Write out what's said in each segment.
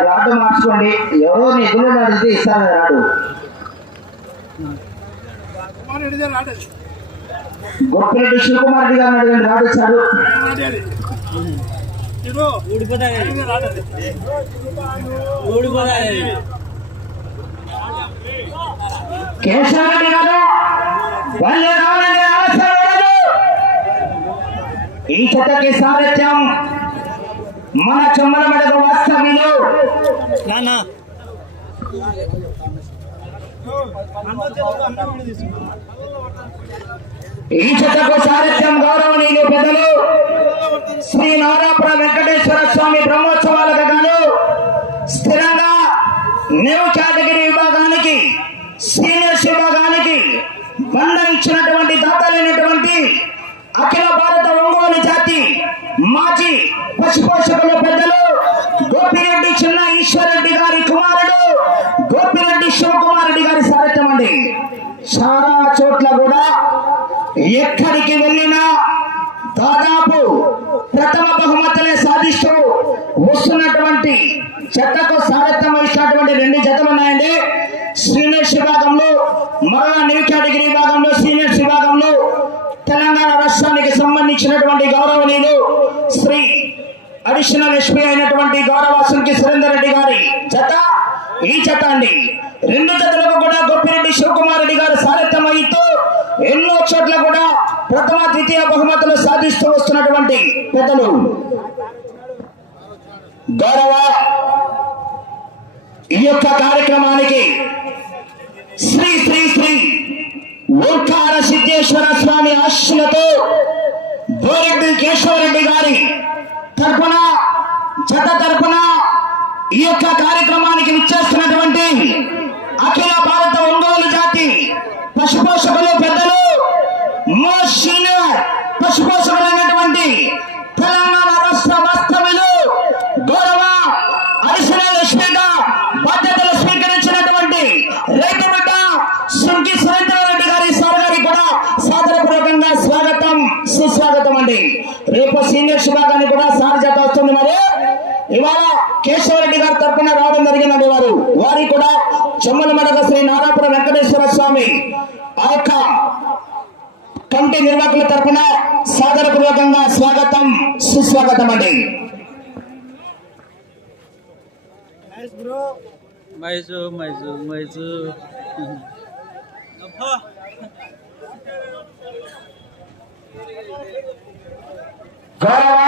రాదు మార్చుకోండి. ఎవరో నిధులు అడిగితే ఇస్తారు రాడు గొప్పరెడ్డి శివకుమార్ రెడ్డి గారిని అడిగిన రాడు ఇచ్చారు కేశవరెడ్డి గారు వాళ్ళే రావాలని ఈ చెత్తకి సారథ్యం మన చెమ్మల మెడక వాస్తవ్యులు. ఈ చెట్టుకు సారథ్యం గౌరవనీయులు పెద్దలు శ్రీ నారాపుర వెంకటేశ్వర స్వామి బ్రహ్మోత్సవాలకు గాను స్థిరంగా న్యూ కేటగిరీ విభాగానికి సీనియర్స్ విభాగానికి బంధం ఇచ్చినటువంటి దాతలైనటువంటి అఖిల భారత ఒంగోలు జాతి మాజీ పశుపోషకుల పెద్దలు గోపిరెడ్డి చిన్న ఈశ్వరరెడ్డి గారి కుమారుడు గోపిరెడ్డి శివకుమార్ రెడ్డి గారి సారథ్యం అండి చాలా చోట్ల కూడా ఎక్కడికి వెళ్ళినా దాదాపు ప్రథమ బహుమతులే సాధిస్తూ వస్తున్నటువంటి చెత్తకు సారథ్యం వహిస్తున్నటువంటి రెండు జతలు ఉన్నాయండి. సీనియర్స్ విభాగంలో మరలా న్యూ కేటగిరీ విభాగంలో సీనియర్స్ విభాగంలో తెలంగాణ రాష్ట్రానికి సంబంధించినటువంటి గౌరవనీయులు శ్రీ అడిషనల్ ఎస్పీ అయినటువంటి గౌరవాసునికి సురేందర్ రెడ్డి గారి జత. ఈ జత అండి. రెండు జతలకు కూడా గొప్పిరెడ్డి శివకుమార్ రెడ్డి గారు సారథ్యం వహిస్తూ ఎన్నో చోట్ల కూడా ప్రథమ ద్వితీయ బహుమతులు సాధిస్తూ వస్తున్నటువంటి పెద్దలు. గౌరవ ఈ యొక్క కార్యక్రమానికి శ్రీ శ్రీ శ్రీ ఓంకార సిద్ధేశ్వర స్వామి ఆశీస్సులతో బోరెడ్డి కేశవరెడ్డి గారి తరపున జత తరపున ఈ యొక్క కార్యక్రమానికి విచ్చేస్తున్నటువంటి అఖిల భారత ఒంగోలు జాతి పశుపోషకులు పెద్దలు మోస్ట్ పశుపోషకులైనటువంటి తెలంగాణ కేశవరెడ్డి గారి తరపున రావడం జరిగిందండి వారు వారికి కూడా చెమ్మల మడగ శ్రీ నారాపుర వెంకటేశ్వర స్వామి ఆ యొక్క కమిటీ నిర్వాహకుల తరపున సాదరపూర్వకంగా స్వాగతం సుస్వాగతం అండి. మైసూ మైసూ మైసూ గౌరవ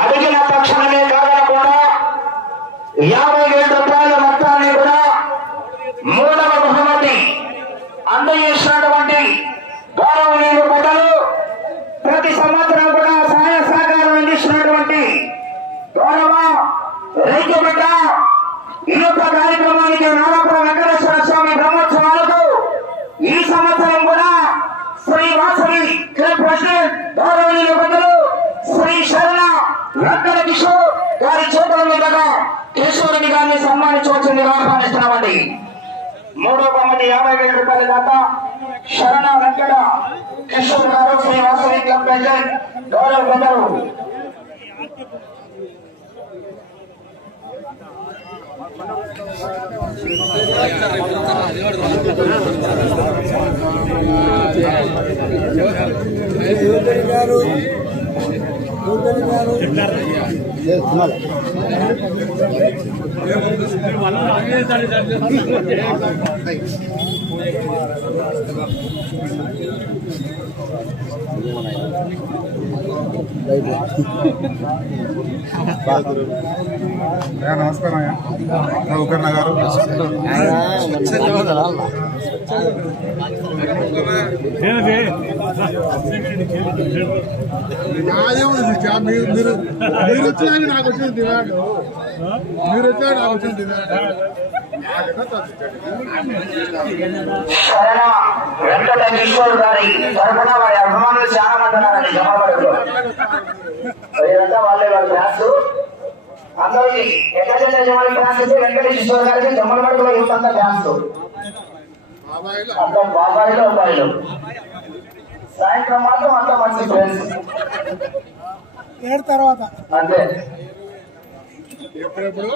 అడిగిన తక్షణమే కాదనకుండా యాభై ఏడు రూపాయల మొత్తాన్ని కూడా మూడవ బహుమతి అందజేసినటువంటి గౌరవనీయులు పెద్దలు ప్రతి సంవత్సరం కూడా సహాయ సహకారం అందిస్తున్నటువంటి గౌరవ రైతు బిడ్డ ఈ యొక్క కార్యక్రమానికి నాగపుర వెంకట స్వామి బ్రహ్మోత్సవాలకు ఈ సంవత్సరం కూడా శ్రీ వాసవి క్లబ్ ప్రెసిడెంట్ గౌరవనీయులు పెద్దలు శ్రీ శరణ వెంకట కిషోర్ గారి చేతుల మీదుగా గారిని సన్మానించవచ్చుందిగా ఆహ్వానిస్తున్నామండి. మూడో బొమ్మది యాభై వేల రూపాయల దాకా శరణ వెంకట కిషోర్ గారు శ్రీ వాసవి క్లబ్ ప్రెసిడెంట్ గౌరవ పెద్దలు గారు నమస్కారం అయ్యా. రఘుకర్ణ గారు మీరు మీరు మీరు వచ్చినాక నాకు వచ్చింది తినాడు మీరు వచ్చినా నాకు వచ్చింది తినాడు వెంకట కిషోర్ గారి తరఫున వారి అభిమానులు చాలా మంది ఉన్నారండి వాళ్ళే వాళ్ళ అందరికి ఎక్కడ జమాలి అయితే వెంకట కిషోర్ గారికి జమ్మలమడుగులో ఇంత ఫ్యాన్స్ అంత బాబాయిలు అబ్బాయిలు సాయంత్రం మాత్రం అంత మంచి ఫ్రెండ్స్ ఏడు తర్వాత. అంతే. ఎప్పుడెప్పుడు?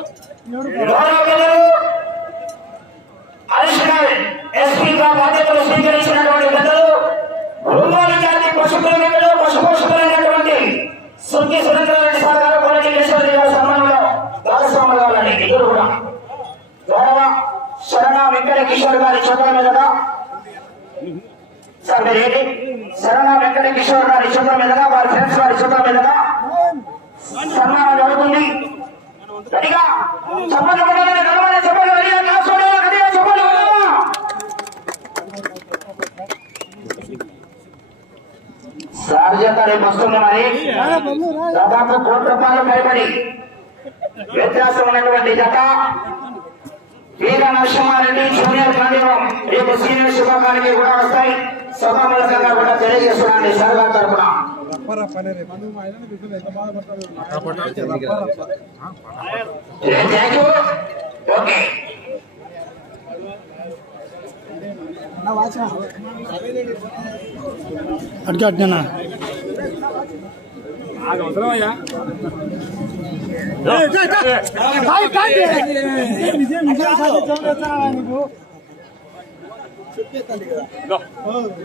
ఎస్పీగా బాధ్యతలు స్వీకరించినటువంటి పెద్దలు ఒంగోలు జాతి పశు ప్రేమికులు పశు పోషకులైనటువంటి సుద్ది సురేంద్రారెడ్డి సార్ గారు కోటి ఈశ్వరి గారి సన్మానంలో భాగస్వాములు కావాలండి ఇద్దరు కూడా గౌరవ శరణ వెంకట కిషోర్ గారి చేతుల మీదుగా సార్ మీరు ఏంటి శరణ వెంకట కిషోర్ గారి చేతుల మీదుగా వారి ఫ్రెండ్స్ సన్మానం జరుగుతుంది గట్టిగా చెప్పండి కొట్టాలని చెప్పండి గట్టిగా క్లాస్ కొట్టాలి చెప్పండి సార్ చేత రేపు దాదాపు కోటి రూపాయలు పైబడి. వ్యత్యాసం ఉన్నటువంటి జత. వీర నరసింహారెడ్డి జూనియర్ గాంధీవం రేపు సీనియర్ శుభాకాంక్షలు కూడా వస్తాయి. సభామూలకంగా కూడా తెలియజేస్తున్నాను సార్ తరఫున రప్పరా పని రేపు ఎంత బాధపడతాడు థ్యాంక్ యూ ఓకే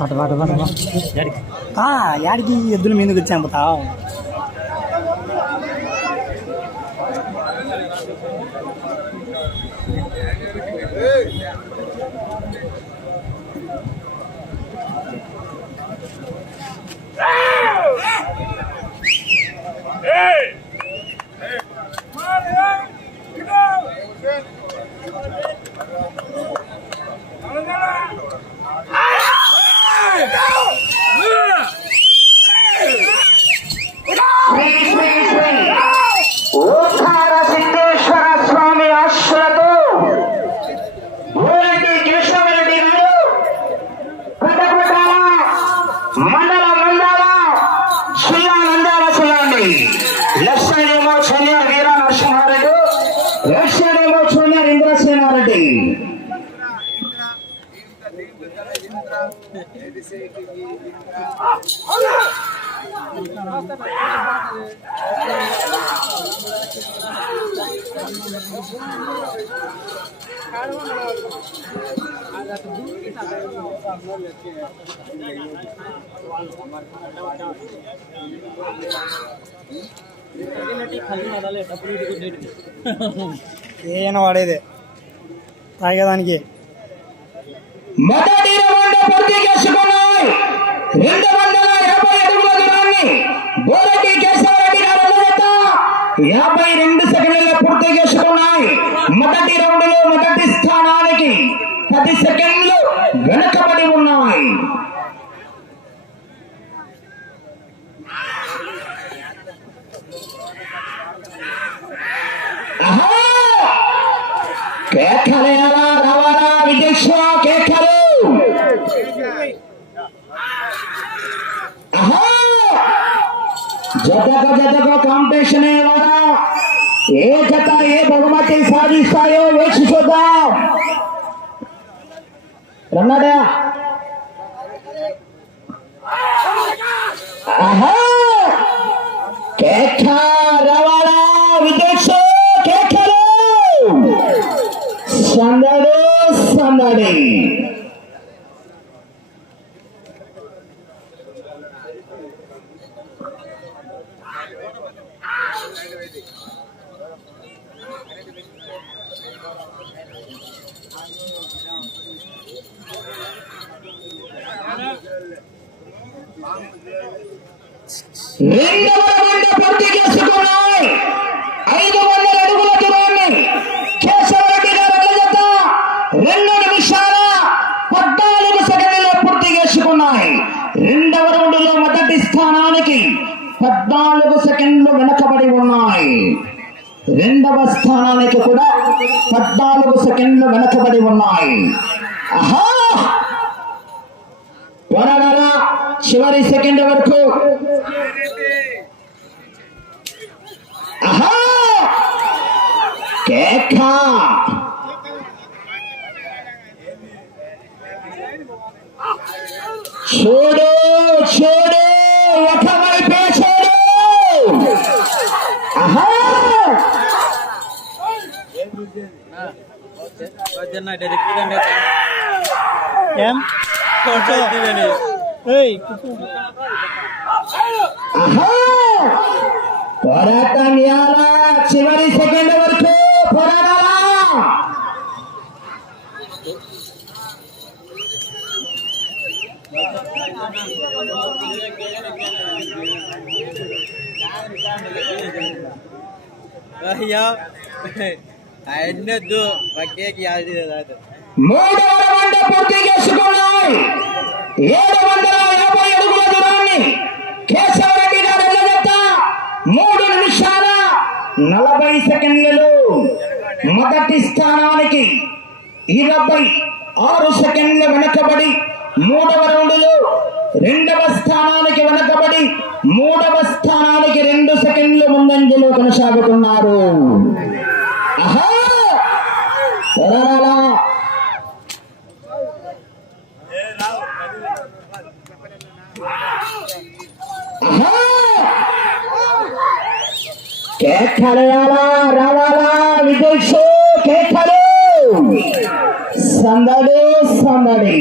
అటు అటు యాడికి ఎద్దుల మీదకి వచ్చాం పోతావు శ్రీ శ్రీ శ్రీ ఓంకార సిద్ధేశ్వర స్వామి ఆశలతో ఊరంటి కృష్ణరెడ్డి గారు కొండకొట్టాల మండల నందాల జిల్లా నందాల శిలాండి లెఫ్ట్ సైడ్ ఏమో senior Veera Narasimha Reddy right side ఏమో జూనియర్ ఇంద్రసేనారెడ్డి Thank ఏనా వాడేదే. తాగేదానికి మొదటి రౌండ్ పూర్తి చేసుకున్నాయి. రెండు వందల యాభై అడుగుల దూరాన్ని బోధకి యాభై రెండు సెకండ్లలో పూర్తి చేసుకున్నాయి మొదటి రౌండ్లో మొదటి స్థానానికి పది సెకండ్లు వెనుకబడి ఉన్నాయి ఆహా! కేకలేయాలా రావాలా విదేశ జతకు జతకు కాంపిటీషన్ ఇవ్వరా ఏ జత ఏ బహుమతి సాధిస్తాయో వేచి చూద్దాం రన్నాడా ఆహా కేక రవాణా విదేశ కేకలు సందడు సందడి నిన్న సెకండ్లు వెనకబడి ఉన్నాయి. పోరాడాల చివరి సెకండ్ వరకు. ఆహా! చూడు చూడు ఒకవైపే చూడు. ఆహా! వద్దన్న డైరెక్ట్ అండి ఏం కొట్టేది ఏయ్ కూర్చో. ఆహా! పోరాటం ఇయ్యాలా చివరి సెకండ్ వరకు పోరాడాలా అయ్యా ఆయన్నద్దు పక్కేకి పూర్తి చేసుకున్నాయి ఏడు వందల యాభై అడుగుల దూరాన్ని కేశవరెడ్డి గారు జత మూడు నిమిషాల నలభై సెకండ్లలో మొదటి స్థానానికి ఇరవై ఆరు సెకండ్ల వెనకబడి మూడవ రౌండ్లో. రెండవ స్థానానికి వెనకబడి మూడవ స్థానానికి రెండు సెకండ్లు ముందంజలో కొనసాగుతున్నారు. పోరాడాలా? కేకలేయాలా రావాలా? విదేశీ కేకలు! సందడి సందడి.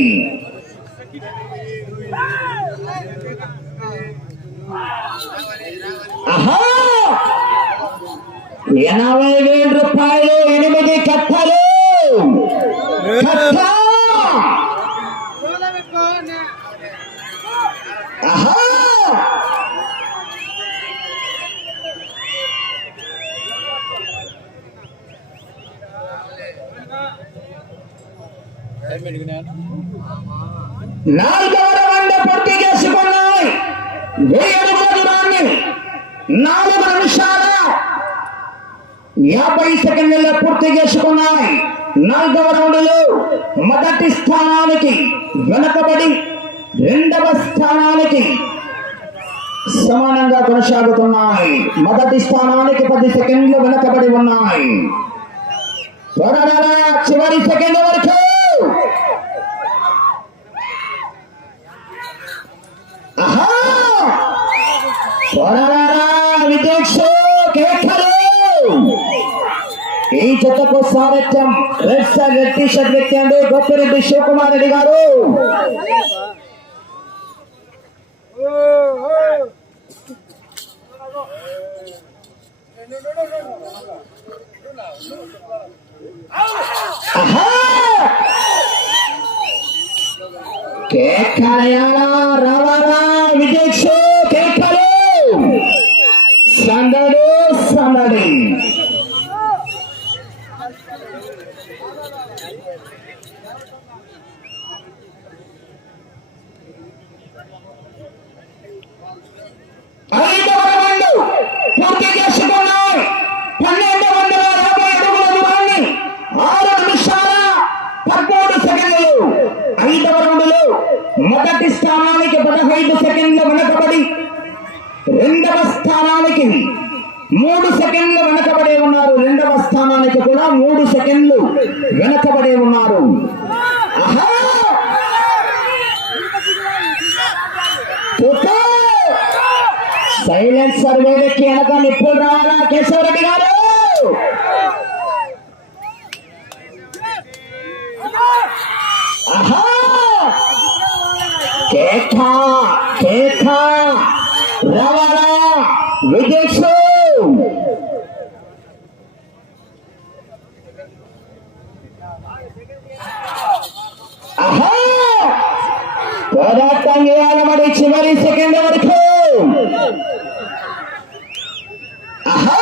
ఎనభై వేల రూపాయలు ఎనిమిది కట్టలు. నాలుగవ రౌండ్ పూర్తి చేసుకున్నాయి వెయ్యి దూరాన్ని నాలుగు నిమిషాల. యాభై సెకండ్లలో పూర్తి చేసుకున్నాయి. నాలుగవ మొదటి స్థానానికి వెనకబడి రెండవ స్థానానికి సమానంగా కొనసాగుతున్నాయి. మొదటి స్థానానికి పది సెకండ్లు వెనకబడి ఉన్నాయి. త్వరగా చివరి సెకండ్ వరకు ఆహా త్వరగా విదేశ కేకలు ఈ జతకు సారథ్యం red sir red T shirt వ్యక్తి అండి గొప్పిరెడ్డి శివకుమార్ రెడ్డి గారు ఆహా! రావాలా విదేశ కేకలు సందడి సందడి ఐదవ రౌండ్ పూర్తి చేసుకున్నాయి పన్నెండు వందల యాభై అడుగుల దూరాన్ని ఆరు నిమిషాల పదమూడు సెకండ్లు ఐదవ రౌండ్లో మొదటి స్థానానికి పదహైదు సెకండ్లు వెనకబడి రెండవ స్థానానికి మూడు సెకండ్లు వెనకబడే ఉన్నారు. రెండవ స్థానానికి కూడా మూడు సెకండ్లు వెనకబడి ఉన్నారు. సైలెన్స్ సర్వేలకి అనగా నిప్పులు రావాలా కేశవరెడ్డి గారు! కేఖా కేఖా రవరా విజయసు ఆహా పోరాట అంగీకారం మరి చివరి సెకండ్ వరకు ఆహా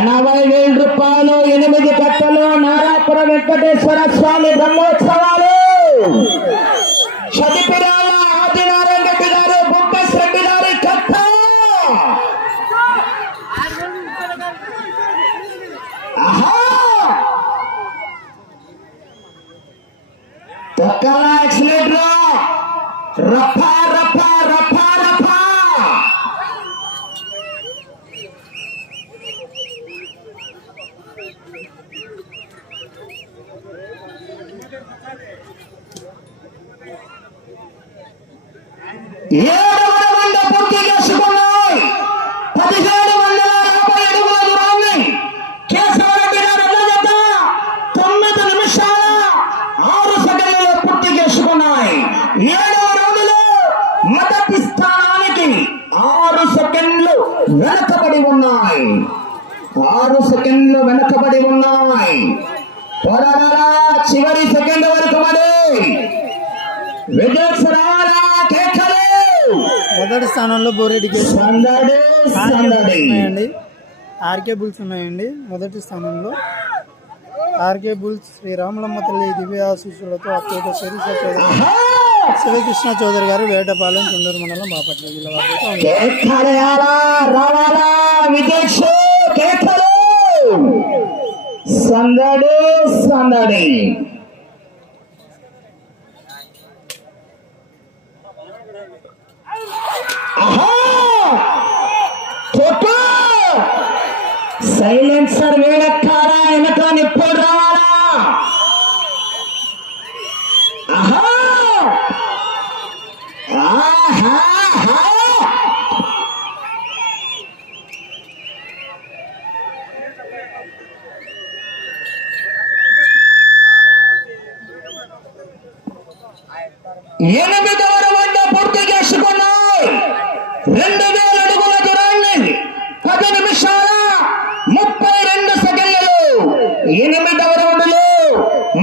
ఎనభై వేల రూపాయలు ఎనిమిది కట్టలు నారాపుర వెంకటేశ్వర స్వామి బ్రహ్మోత్సవాలు. చదిపిరాల ఆదినారాయణ రెడ్డి గారు బొక్కస్ రెడ్డి గారి కట్ట ఆహా! తొక్కల యాక్సిలేటర్ రఫా రఫా రఫా రఫా ఏడు వందల పూర్తి చేసుకున్నాయి పదిహేడు వందల యాభై అడుగుల దూరాన్ని కేశవరెడ్డి గారు ఎల్లజత తొమ్మిది నిమిషాల ఆరు సెకండ్లలో పూర్తి చేసుకున్నాయి ఏడవ రౌండ్లో మొదటి స్థానానికి ఆరు సెకండ్లు వెనకబడి ఉన్నాయి ఆరు సెకండ్లు వెనకబడి ఉన్నాయి. పోరాడాలా? చివరి సెకండ్ వరకు మరి విజయ్ రావాలా? కేకలు. మొదటి స్థానంలో బోరెడ్డి ఉన్నాయండి. ఆర్కే బుల్స్ ఉన్నాయండి. మొదటి స్థానంలో ఆర్కే బుల్స్ శ్రీ రామలమ్మ తల్లి దివ్య ఆశీస్సులతో అత్యంత శరీర చౌదరి ఆహా! శివకృష్ణ చౌదరి గారు వేటపాలెం చుండూరు మండలం బాపట్ల జిల్లా సందడి సందడి. సైలెన్సర్ వేడక్క వెనక నిప్పుడు రావాలా ఆహా ఆహా ఎనిమిదవ రౌండ్ పూర్తి చేసుకున్నాయి రెండు వేల అడుగుల దూరాన్ని పది నిమిషాల ముప్పై రెండు సెకండ్లు ఎనిమిదవ రౌండ్లో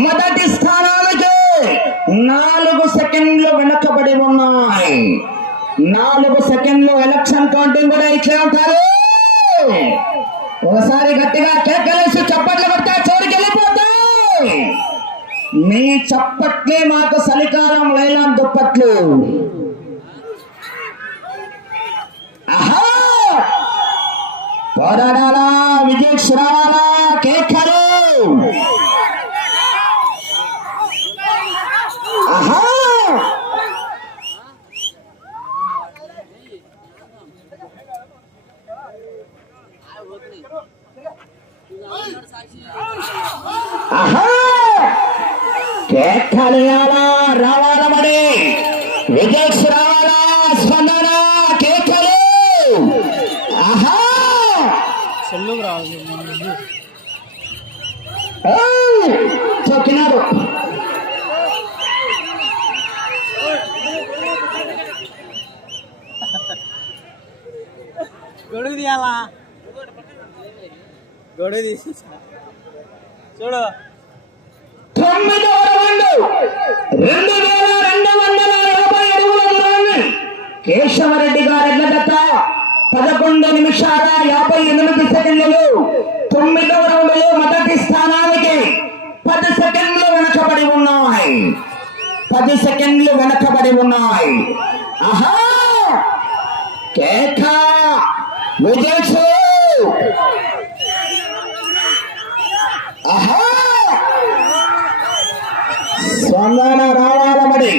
మొదటి స్థానానికి నాలుగు సెకండ్లు వెనకబడి ఉన్నాయి నాలుగు సెకండ్లు ఎలక్షన్ కౌంటింగ్ కూడా ఇట్లే ఉంటారు ఒకసారి గట్టిగా కేకలేసి చప్పట్లు కొడితే చోరికి వెళ్ళిపోతాయి నీ చప్పట్లే మాకు చలికాలం లైలాం దుప్పట్లు ఆహా! పోరాడాలా విజయ్ శ్రావాలా కేక కేకలేయాలా రావాలా మరి విజయ్ రావాలా స్పందన కేకలు ఆహా! తొక్కినారు గొడుగు తీయాలా? గొడుగు తీసి చూడు. తొమ్మిదవ రౌండ్ రెండు వేల రెండు వందల యాభై అడుగుల దూరాన్ని కేశవరెడ్డి గారి జత పదకొండు నిమిషాల యాభై ఎనిమిది సెకండ్లు. తొమ్మిదవ రౌండ్లో మొదటి స్థానానికి పది సెకండ్లు వెనకబడి ఉన్నాయి. పది సెకండ్లు వెనకబడి ఉన్నాయి. ఆహా! కేక విజయ్ ఆహా! స్పందన రావాల మరి.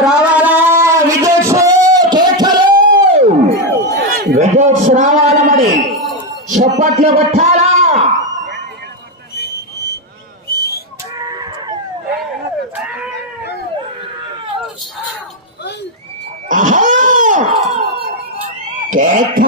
రావాలా? విదేశ్ కేకలు? విదేశ్ రావాల మరి? చప్పట్లు కొట్టాలా? ఆహా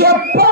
Chapéu!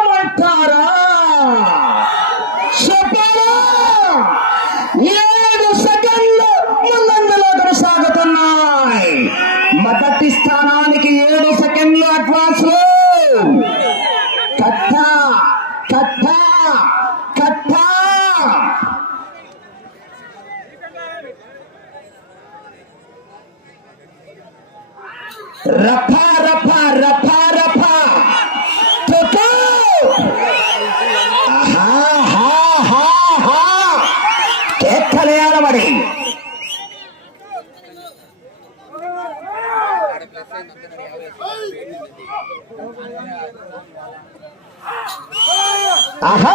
ఆహా!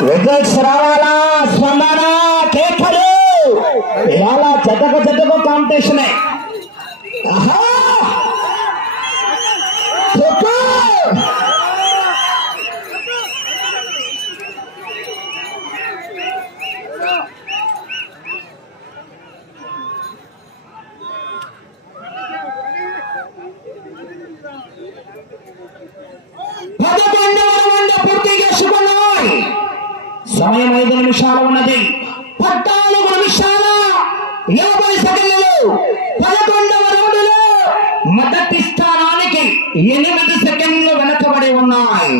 విజయ్ రావాలా? స్పందన కేకలు! ఇవాళ జతకు జతకు కాంపిటీషన్. ఆహా చెప్పు పదకొండవ రౌండ్ పూర్తి చేసుకున్నాయి సమయం ఐదు నిమిషాలు ఉన్నది. పద్నాలుగు నిమిషాల యాభై సెకండ్లు. పదకొండవ రౌండ్లో మొదటి స్థానానికి ఎనిమిది సెకండ్లు వెనకబడి ఉన్నాయి.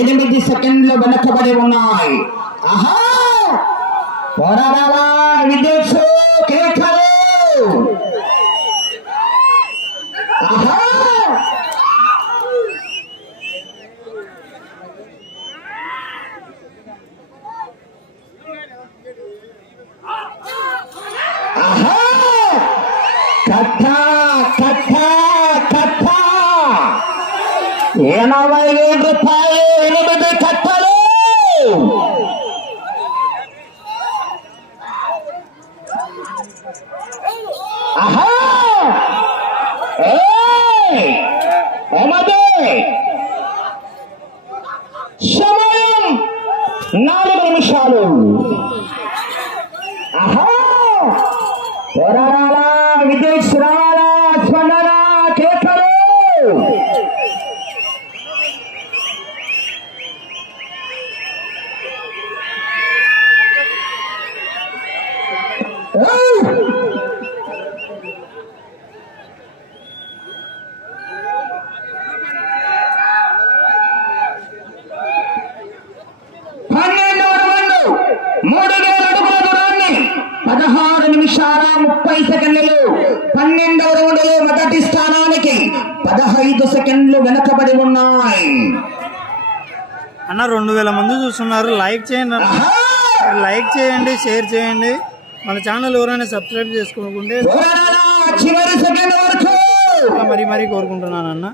ఎనిమిది సెకండ్లు వెనకబడి ఉన్నాయి. ఆహా! పోరాడాలా విద్యుత్ కేకలు ఆహా ఆహా! కథ కథ కథ ఎనభై ఏడు రూపాయలు ఎనిమిది కట్టలు ఆహా ఏయ్! ఏమది? సమయం నాలుగు నిమిషాలు ఆహా పోరాడాలా విద్యుత్ రావాలా స్పందన కేకలు ఏయ్! పన్నెండవ రౌండ్ మూడు వేల అడుగుల దూరాన్ని పదహారు నిమిషాల ముప్పై సెకండ్లు పన్నెండవ రౌండ్లో మొదటి స్థానానికి పదహైదు సెకండ్లు వెనకబడి ఉన్నాయి అన్న రెండు వేల మంది చూస్తున్నారు. లైక్ చేయండి అన్న! లైక్ చేయండి షేర్ చేయండి. మన ఛానల్ ఎవరైనా సబ్స్క్రైబ్ చేసుకోకుంటే మరీ మరీ కోరుకుంటున్నాను అన్న.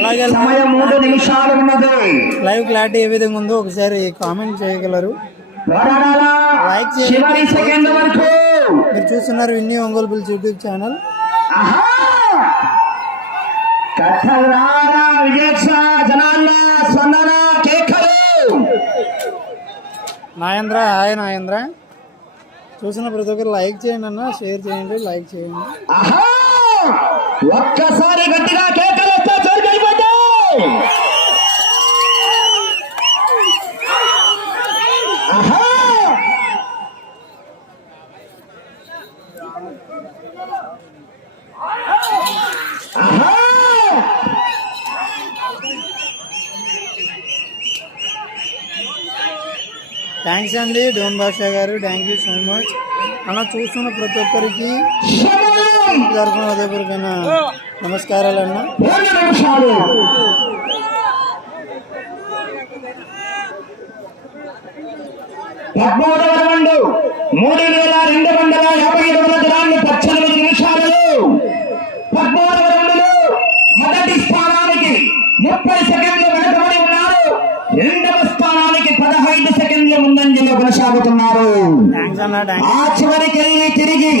అలాగే లైవ్ క్లారిటీ ఏ విధంగా ఉందో ఒకసారి కామెంట్ చేయగలరు. లైక్ చేయండి. మీరు చూస్తున్నారు విన్నీ ఒంగోలు బిల్స్ యూట్యూబ్ ఛానల్! కథరారా జనాన్న స్పందన కేకలు నాయంద్ర హాయ్ నాయంద్ర. చూసిన ప్రతి ఒక్కరు లైక్ చేయండి అన్న షేర్ చేయండి లైక్ చేయండి. ఆహా! ఒక్కసారి గట్టిగా కేకలు వస్తే జరిగిపోతాయి ఆహా ఆహా థ్యాంక్స్ అండి. డోన్ బాషా గారు థ్యాంక్ యూ సో మచ్ అలా చూస్తున్న ప్రతి ఒక్కరికి తరఫున హృదయపూర్వకమైన నమస్కారాలు అన్న రెండు నిమిషాలు మూడు వేల రెండు వందల యాభై కొనసాగుతున్నారు ఆ చివరికి వెళ్ళి తిరిగి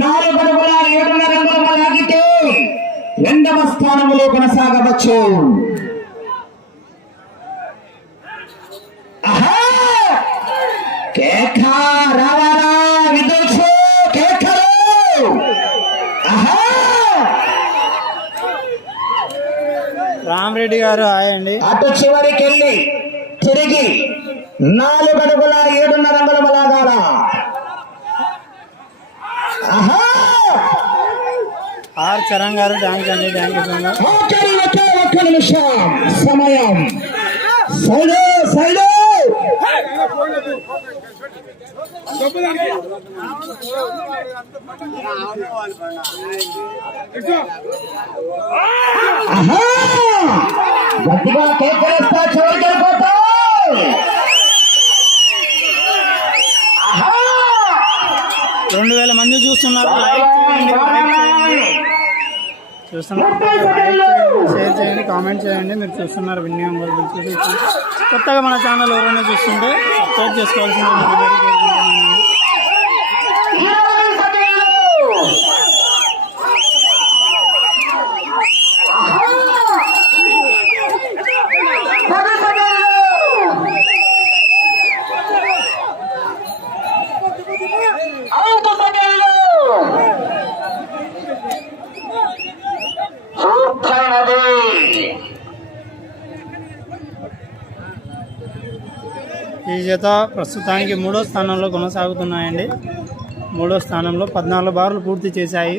నాలుగు అడుగుల ఏడున్నర రంగుల లాగితే రెండవ స్థానంలో కొనసాగవచ్చు! రామరెడ్డి గారు హాయ్ అండి. అటు చివరికి వెళ్ళి తిరిగి నాలుగు అడుగుల ఏడున్నర రంగుల లాగాల ఆహా ఆర్ చరణ్ గారు థ్యాంక్స్ అండి థ్యాంక్ యూ సో మచ్ ఆఖరి ఒకే ఒక్క నిమిషం సమయం సైడు సైడు ఆహా! గట్టిగా కేకలేస్తా చివరికి వెళ్ళిపోతావు రెండు వేల మంది చూస్తున్నారు. లైక్ చేయండి లైక్ చేయండి. చూస్తున్నారు. షేర్ చేయండి కామెంట్ చేయండి మీరు చూస్తున్నారు వినియోగం కొత్తగా మన ఛానల్ ఎవరైనా చూస్తుంటే సబ్స్క్రైబ్ చేసుకోవాల్సింది మరి మరి కోరుకుంటున్నానండి ఇరవై సెకండ్లు పది సెకండ్లు ఐదు సెకండ్లు పూర్తయినది చేత ప్రస్తుతానికి మూడో స్థానంలో కొనసాగుతున్నాయండి. మూడో స్థానంలో పద్నాలుగు బార్లు పూర్తి చేశాయి.